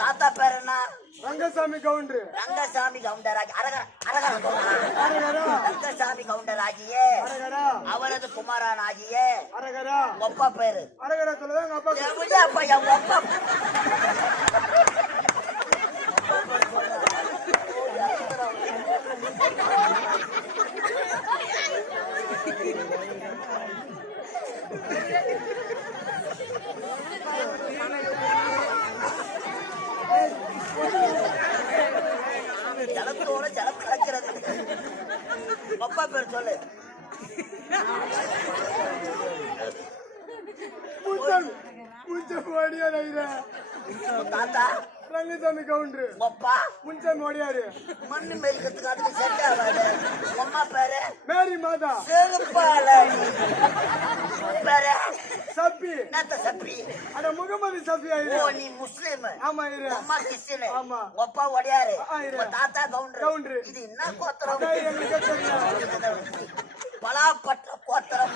தாத்தா பேர் என்ன? ரங்கசாமி கவுண்டர். ரங்கசாமி கவுண்டர் ஆகி ரங்கசாமி கவுண்டர் ஆகிய அவரது குமாரன் ஆகிய ஒப்பா பேரு அப்பா என் ஒப்பா ஜலத்தோட ஜலம் கலக்கிறது. அப்பா பேர் சொல்லு. தாத்தா ரங்கசாமி கவுண்டர். அப்பா முன்சாமி ஓடியாரு. மண்ணு மேய்க்கிறதுக்கு அதுக்கு செட் ஆகாது. அம்மா பேரு மேரி மாதா. செருப்பால பேரு சப்பி. என்னத்த சப்பி? அட முகமது சப்பி. ஓ நீ முஸ்லிம். ஆமா இரு. அம்மா கிறிஸ்டியன். ஆமா. அப்பா ஒடியாரு. தாத்தா கவுண்டர். இது என்ன கோத்திரம்? பலாப்பற்ற கோத்திரம்.